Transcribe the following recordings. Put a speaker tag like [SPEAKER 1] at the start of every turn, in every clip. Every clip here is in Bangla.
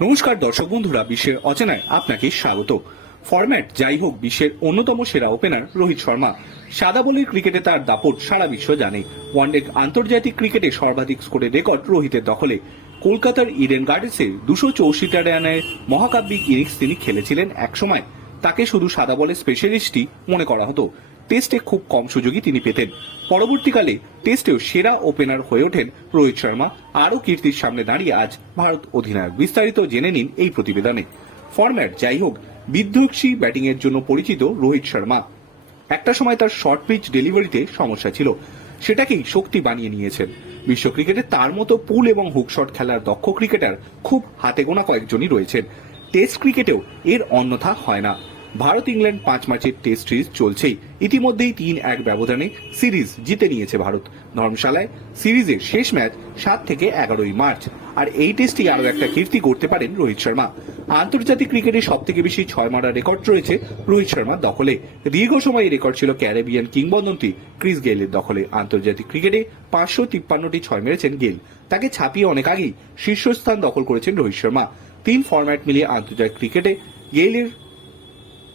[SPEAKER 1] নমস্কার দর্শক বন্ধুরা, বিশ্বের অচেনায় আপনাকে স্বাগত। ফরম্যাট যাই হোক, বিশ্বের অন্যতম সেরা ওপেনার রোহিত শর্মা। সাদা বলের ক্রিকেটে তার দাপট সারা বিশ্ব জানে। ওয়ানডে আন্তর্জাতিক ক্রিকেটে সর্বাধিক স্কোরের রেকর্ড রোহিতের দখলে। কলকাতার ইডেন গার্ডেন্সে দুশো চৌষট্টি রানের মহাকাব্যিক ইনিংস তিনি খেলেছিলেন একসময়। তাকে শুধু সাদা বলের স্পেশালিস্টই মনে করা হতো। টেস্টে খুব কম সুযোগই তিনি পেতেন। পরবর্তীকালে টেস্টেও সেরা ওপেনার হয়ে ওঠেন রোহিত শর্মা। আরও কীর্তির সামনে দাঁড়িয়ে আজ ভারত অধিনায়ক। বিস্তারিত জেনে নিন এই প্রতিবেদনে। ফরম্যাট যাই হোক, বিধ্বংসী ব্যাটিংয়ের জন্য পরিচিত রোহিত শর্মা। একটা সময় তার শর্ট পিচ ডেলিভারিতে সমস্যা ছিল। সেটাকেই শক্তি বানিয়ে নিয়েছেন। বিশ্ব ক্রিকেটে তার মতো পুল এবং হুক শট খেলার দক্ষ ক্রিকেটার খুব হাতে গোনা কয়েকজনই রয়েছেন। টেস্ট ক্রিকেটেও এর অন্যথা হয় না। ভারত ইংল্যান্ড পাঁচ ম্যাচের টেস্ট সিরিজ চলছেই। ইতিমধ্যেই তিন এক ব্যবধানে সিরিজ জিতে নিয়েছে ভারত। ধর্মশালায় সিরিজের শেষ ম্যাচ সাত থেকে এগারোই মার্চ। আর এই টেস্টে আরও একটা কীর্তি করতে পারেন রোহিত শর্মা। আন্তর্জাতিক ক্রিকেটে সব থেকে বেশি ছয় মারা রেকর্ড রয়েছে রোহিত শর্মার দখলে। দীর্ঘ সময় রেকর্ড ছিল ক্যারেবিয়ান কিংবদন্তি ক্রিস গেইলের দখলে। আন্তর্জাতিক ক্রিকেটে পাঁচশো তিপ্পান্নটি ছয় মেরেছেন গেইল। তাকে ছাপিয়ে অনেক আগেই শীর্ষস্থান দখল করেছেন রোহিত শর্মা। তিন ফরম্যাট মিলিয়ে আন্তর্জাতিক ক্রিকেটে গেইলের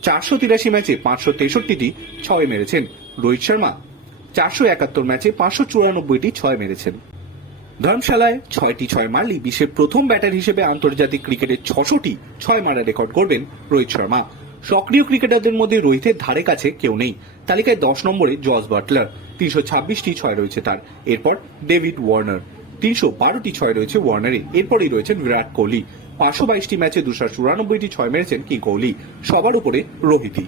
[SPEAKER 1] চারশো তিরাশি ম্যাচে পাঁচশো তেষট্টিটি ছয় মেরেছেন। রোহিত শর্মা চারশো একাত্তর ম্যাচে পাঁচশো চুরানব্বইটি ছয় মেরেছেন। ধর্মশালায় ছয়টি ছয় মারলেই বিশ্বের প্রথম ব্যাটার হিসেবে আন্তর্জাতিক ক্রিকেটে ছশোটি ছয় মারা রেকর্ড করবেন রোহিত শর্মা। সক্রিয় ক্রিকেটারদের মধ্যে রোহিতের ধারে কাছে কেউ নেই। তালিকায় দশ নম্বরে জস বাটলার, তিনশো ছাব্বিশটি ছয় রয়েছে তার। এরপর ডেভিড ওয়ার্নার, তিনশো বারোটি ছয় রয়েছে ওয়ার্নারে এরপরই রয়েছেন বিরাট কোহলি। পাঁচশো বাইশটি ম্যাচে দুশো চুরানব্বইটি ছয় মেরেছেন কি কোহলি সবার উপরে রোহিতই।